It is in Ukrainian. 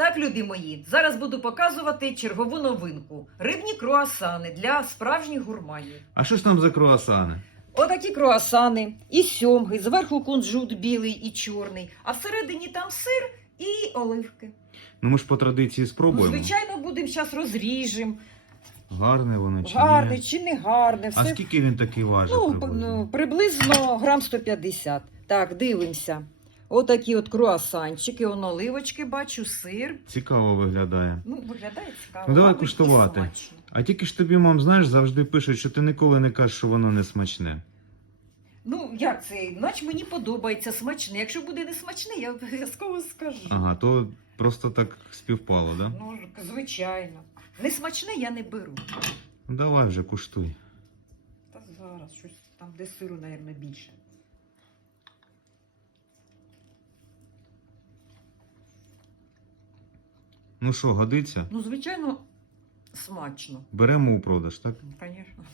Так, любі мої, зараз буду показувати чергову новинку: рибні круасани для справжніх гурманів. А що ж там за круасани? Отакі круасани і сьомги, зверху кунжут білий і чорний, а всередині там сир і оливки. Ну ми ж по традиції Ну, звичайно, будемо зараз розріжемо. Гарне воно чи Гарне ні? чи не гарне. А скільки він такий важить? Ну, приблизно? ну, приблизно грам 150. Так, дивимося. Отакі от круасанчики, он оливочки, бачу, сир. Цікаво виглядає. Ну, виглядає цікаво. Ну, давай мабуть, і куштувати. смачно. А тільки ж тобі, мам, знаєш, завжди пишуть, що ти ніколи не кажеш, що воно не смачне. Ну, як це? Наче мені подобається смачне. Якщо буде не смачне, я обов'язково скажу. Ага, то просто так співпало, да? Ну, звичайно. Не смачне я не беру. Ну давай вже куштуй. Та зараз щось там, де сиру, мабуть, більше. Ну що, годиться? Ну, звичайно, смачно. Беремо у продаж, так? Звісно.